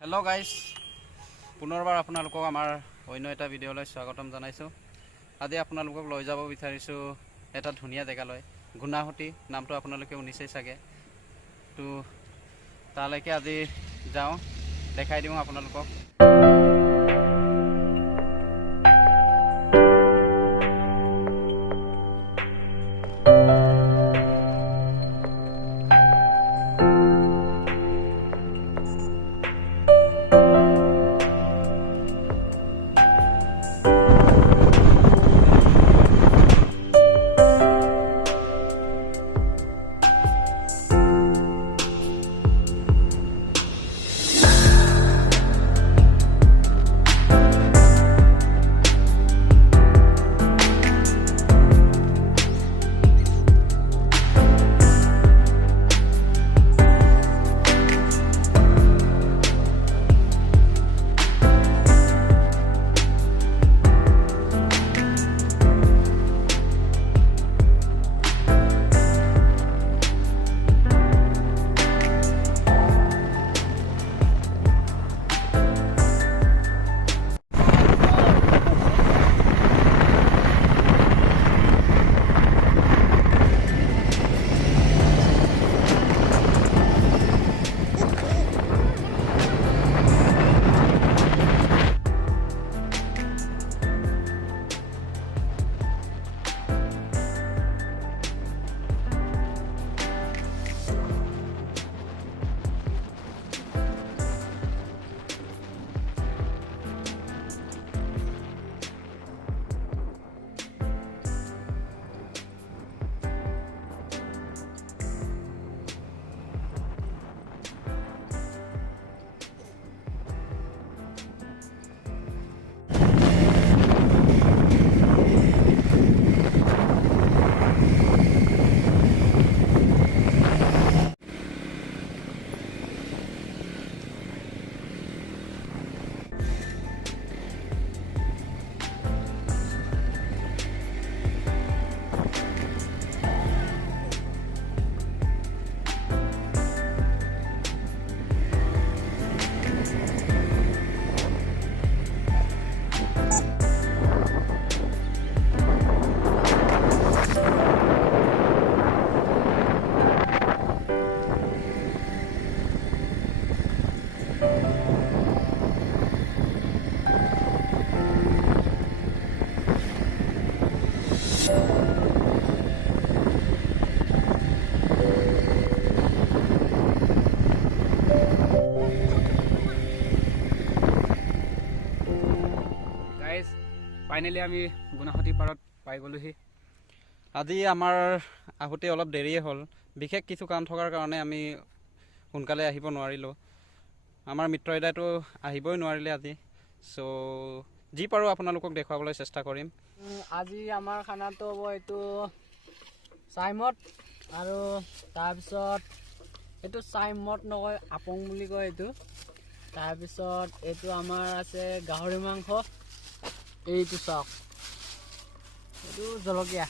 Hello' guys, পুনৰবাৰ আপোনালোকক আমাৰ অন্য এটা ভিডিঅ'লৈ স্বাগতম জনাইছোঁ। আজি আপোনালোকক লৈ যাব বিচাৰিছোঁ এটা ধুনীয়া জেগালৈ, গুণাসুতি নামটো আপোনালোকে শুনিছেই চাগে। তো তালৈকে আজি যাওঁ, দেখাই দিওঁ আপোনালোকক। ফাইনেলি আমি গুণাসুতি পাৰত পাই গ'লোহি। আজি আমাৰ আহোঁতে অলপ দেৰিয়ে হ'ল, বিশেষ কিছু কাম থকাৰ কাৰণে আমি সোনকালে আহিব নোৱাৰিলোঁ। আমাৰ মিত্ৰ এটাইতো আহিবই নোৱাৰিলে আজি, চ' যি পাৰোঁ আপোনালোকক দেখুৱাবলৈ চেষ্টা কৰিম। আজি আমাৰ খানাটো হ'ব এইটো চাইমদ, আৰু তাৰপিছত এইটো চাইমদ নকয়, আপং বুলি কয় এইটো। তাৰপিছত এইটো আমাৰ আছে গাহৰি মাংস, এইটো চাওক, এইটো জলকীয়া।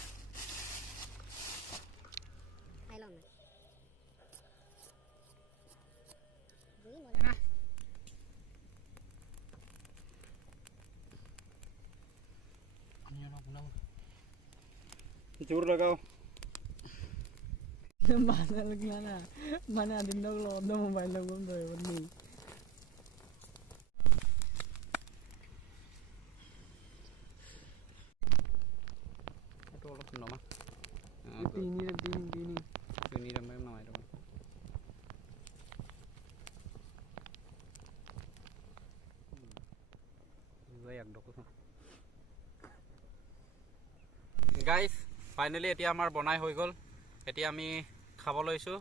জোৰ লগাও। মানে আদিম লগত মোবাইল লগ ধৰিব নি। অলপ নমা তিনি নমাই দিব। গাইজ, ফাইনেলি এতিয়া আমাৰ বনাই হৈ গ'ল। এতিয়া আমি খাব লৈছোঁ।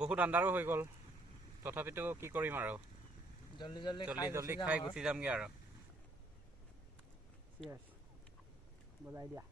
বহুত আন্ধাৰো হৈ গ'ল, তথাপিতো কি কৰিম আৰু, জল্দি খাই গুচি যামগৈ আৰু। বজাই দিয়া।